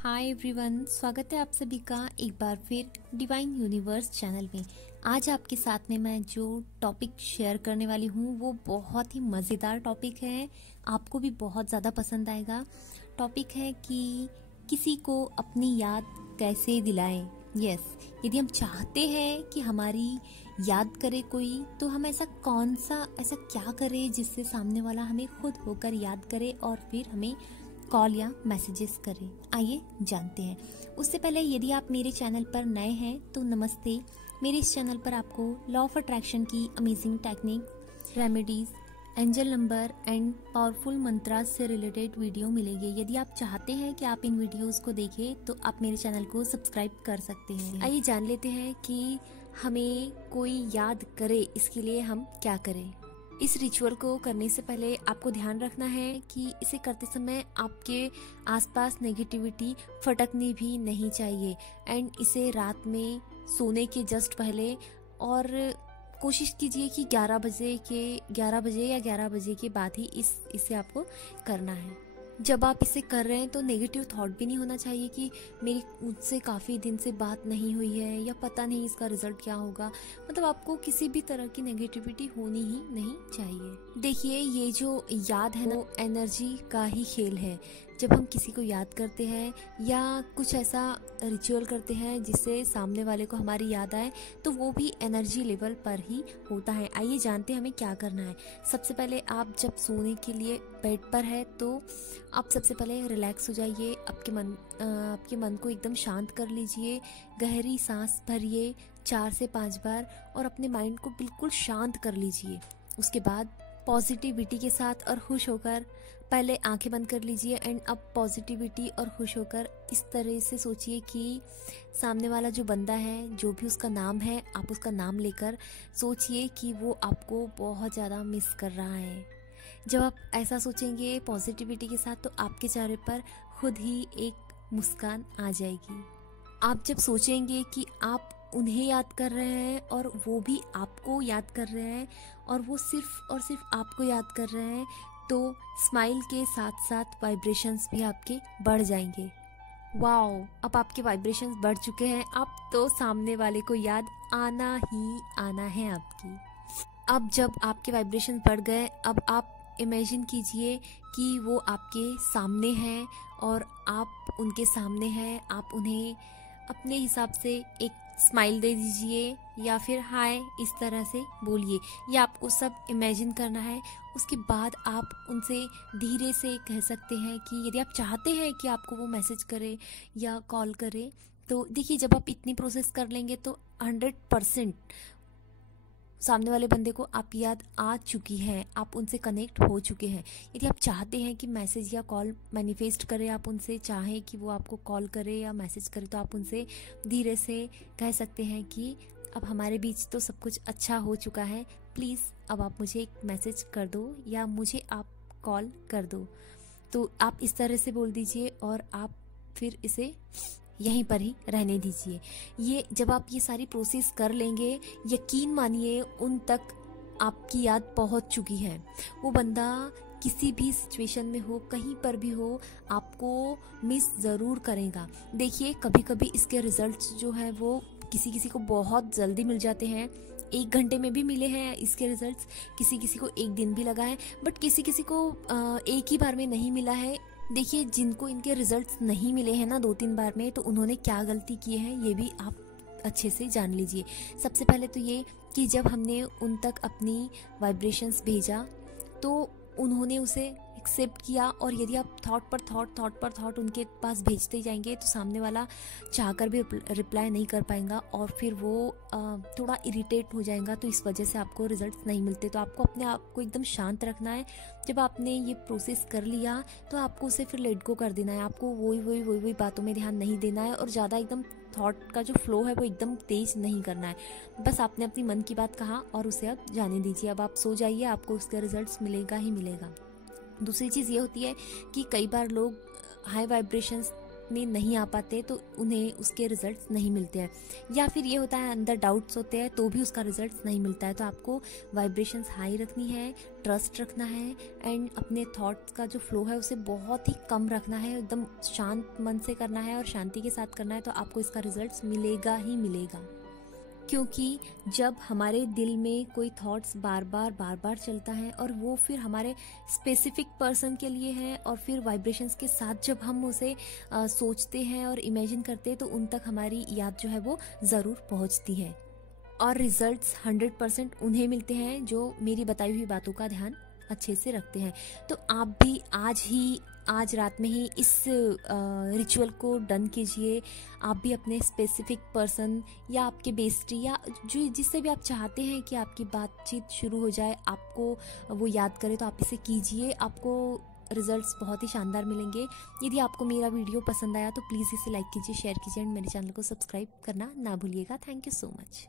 Hi everyone, स्वागत है आप सभी का एक बार फिर डिवाइन यूनिवर्स चैनल में। आज आपके साथ में मैं जो टॉपिक शेयर करने वाली हूँ वो बहुत ही मज़ेदार टॉपिक है, आपको भी बहुत ज़्यादा पसंद आएगा। टॉपिक है कि किसी को अपनी याद कैसे दिलाएं। यस, यदि हम चाहते हैं कि हमारी याद करे कोई, तो हम ऐसा क्या करें जिससे सामने वाला हमें खुद होकर याद करे और फिर हमें कॉल या मैसेजेस करें। आइए जानते हैं। उससे पहले यदि आप मेरे चैनल पर नए हैं तो नमस्ते। मेरे इस चैनल पर आपको लॉ ऑफ अट्रैक्शन की amazing technique, remedies, angel number and powerful mantras से रिलेटेड वीडियो मिलेंगे। यदि आप चाहते हैं कि आप इन वीडियोस को देखें तो आप मेरे चैनल को सब्सक्राइब कर सकते हैं। आइए जान लेते हैं कि हमें कोई याद करे, इसके लिए हम क्या करें। इस रिचुअल को करने से पहले आपको ध्यान रखना है कि इसे करते समय आपके आसपास नेगेटिविटी फटकनी भी नहीं चाहिए। एंड इसे रात में सोने के जस्ट पहले, और कोशिश कीजिए कि 11 बजे या 11 बजे के बाद ही इसे आपको करना है। जब आप इसे कर रहे हैं तो नेगेटिव थॉट भी नहीं होना चाहिए कि मेरी मुझसे काफ़ी दिन से बात नहीं हुई है या पता नहीं इसका रिजल्ट क्या होगा। मतलब आपको किसी भी तरह की नेगेटिविटी होनी ही नहीं चाहिए। देखिए, ये जो याद है ना, वो एनर्जी का ही खेल है। जब हम किसी को याद करते हैं या कुछ ऐसा रिचुअल करते हैं जिससे सामने वाले को हमारी याद आए, तो वो भी एनर्जी लेवल पर ही होता है। आइए जानते हैं हमें क्या करना है। सबसे पहले आप जब सोने के लिए बेड पर है तो आप सबसे पहले रिलैक्स हो जाइए। आपके मन को एकदम शांत कर लीजिए। गहरी सांस भरिए 4 से 5 बार और अपने माइंड को बिल्कुल शांत कर लीजिए। उसके बाद पॉजिटिविटी के साथ और खुश होकर पहले आंखें बंद कर लीजिए। एंड अब पॉजिटिविटी और खुश होकर इस तरह से सोचिए कि सामने वाला जो बंदा है, जो भी उसका नाम है, आप उसका नाम लेकर सोचिए कि वो आपको बहुत ज़्यादा मिस कर रहा है। जब आप ऐसा सोचेंगे पॉजिटिविटी के साथ, तो आपके चेहरे पर खुद ही एक मुस्कान आ जाएगी। आप जब सोचेंगे कि आप उन्हें याद कर रहे हैं और वो भी आपको याद कर रहे हैं और वो सिर्फ और सिर्फ आपको याद कर रहे हैं, तो स्माइल के साथ साथ वाइब्रेशंस भी आपके बढ़ जाएंगे। वाओ, अब आपके वाइब्रेशंस बढ़ चुके हैं। अब तो सामने वाले को याद आना ही आना है आपकी। अब जब आपके वाइब्रेशंस बढ़ गए, अब आप इमेजिन कीजिए कि वो आपके सामने हैं और आप उनके सामने हैं। आप उन्हें अपने हिसाब से एक स्माइल दे दीजिए या फिर हाय इस तरह से बोलिए। ये आपको सब इमेजिन करना है। उसके बाद आप उनसे धीरे से कह सकते हैं कि यदि आप चाहते हैं कि आपको वो मैसेज करे या कॉल करे, तो देखिए, जब आप इतनी प्रोसेस कर लेंगे तो 100% सामने वाले बंदे को आप याद आ चुकी है, आप उनसे कनेक्ट हो चुके हैं। यदि आप चाहते हैं कि मैसेज या कॉल मैनिफेस्ट करें, आप उनसे चाहें कि वो आपको कॉल करे या मैसेज करे, तो आप उनसे धीरे से कह सकते हैं कि अब हमारे बीच तो सब कुछ अच्छा हो चुका है, प्लीज़ अब आप मुझे एक मैसेज कर दो या मुझे आप कॉल कर दो। तो आप इस तरह से बोल दीजिए और आप फिर इसे यहीं पर ही रहने दीजिए। ये जब आप ये सारी प्रोसेस कर लेंगे, यकीन मानिए उन तक आपकी याद पहुंच चुकी है। वो बंदा किसी भी सिचुएशन में हो, कहीं पर भी हो, आपको मिस ज़रूर करेगा। देखिए, कभी कभी इसके रिजल्ट्स जो है वो किसी किसी को बहुत जल्दी मिल जाते हैं। 1 घंटे में भी मिले हैं इसके रिजल्ट्स, किसी किसी को 1 दिन भी लगा है, बट किसी किसी को एक ही बार में नहीं मिला है। देखिए, जिनको इनके रिजल्ट्स नहीं मिले हैं ना 2-3 बार में, तो उन्होंने क्या गलती की है ये भी आप अच्छे से जान लीजिए। सबसे पहले तो ये कि जब हमने उन तक अपनी वाइब्रेशंस भेजा तो उन्होंने उसे एक्सेप्ट किया। और यदि आप थॉट पर थॉट उनके पास भेजते जाएंगे तो सामने वाला चाहकर भी रिप्लाई नहीं कर पाएगा और फिर वो थोड़ा इरिटेट हो जाएगा। तो इस वजह से आपको रिजल्ट्स नहीं मिलते। तो आपको अपने आप को एकदम शांत रखना है। जब आपने ये प्रोसेस कर लिया तो आपको उसे फिर लेट गो कर देना है। आपको वही बातों में ध्यान नहीं देना है और ज़्यादा एकदम थॉट का जो फ्लो है वो एकदम तेज नहीं करना है। बस आपने अपनी मन की बात कहा और उसे अब जाने दीजिए। अब आप सो जाइए, आपको उसका रिजल्ट्स मिलेगा ही मिलेगा। दूसरी चीज़ ये होती है कि कई बार लोग हाई वाइब्रेशंस में नहीं आ पाते तो उन्हें उसके रिजल्ट्स नहीं मिलते हैं, या फिर ये होता है अंदर डाउट्स होते हैं तो भी उसका रिजल्ट्स नहीं मिलता है। तो आपको वाइब्रेशंस हाई रखनी है, ट्रस्ट रखना है एंड अपने थॉट्स का जो फ्लो है उसे बहुत ही कम रखना है, एकदम शांत मन से करना है और शांति के साथ करना है, तो आपको इसका रिजल्ट्स मिलेगा ही मिलेगा। क्योंकि जब हमारे दिल में कोई थॉट्स बार बार चलता है और वो फिर हमारे स्पेसिफिक पर्सन के लिए है और फिर वाइब्रेशंस के साथ जब हम उसे सोचते हैं और इमेजिन करते हैं तो उन तक हमारी याद जो है वो ज़रूर पहुंचती है। और रिजल्ट्स 100% उन्हें मिलते हैं जो मेरी बताई हुई बातों का ध्यान अच्छे से रखते हैं। तो आप भी आज रात में ही इस रिचुअल को डन कीजिए। आप भी अपने स्पेसिफिक पर्सन या आपके बेस्टी या जो जिससे भी आप चाहते हैं कि आपकी बातचीत शुरू हो जाए, आपको वो याद करे, तो आप इसे कीजिए। आपको रिजल्ट्स बहुत ही शानदार मिलेंगे। यदि आपको मेरा वीडियो पसंद आया तो प्लीज़ इसे लाइक कीजिए, शेयर कीजिए एंड मेरे चैनल को सब्सक्राइब करना ना भूलिएगा। Thank you so much.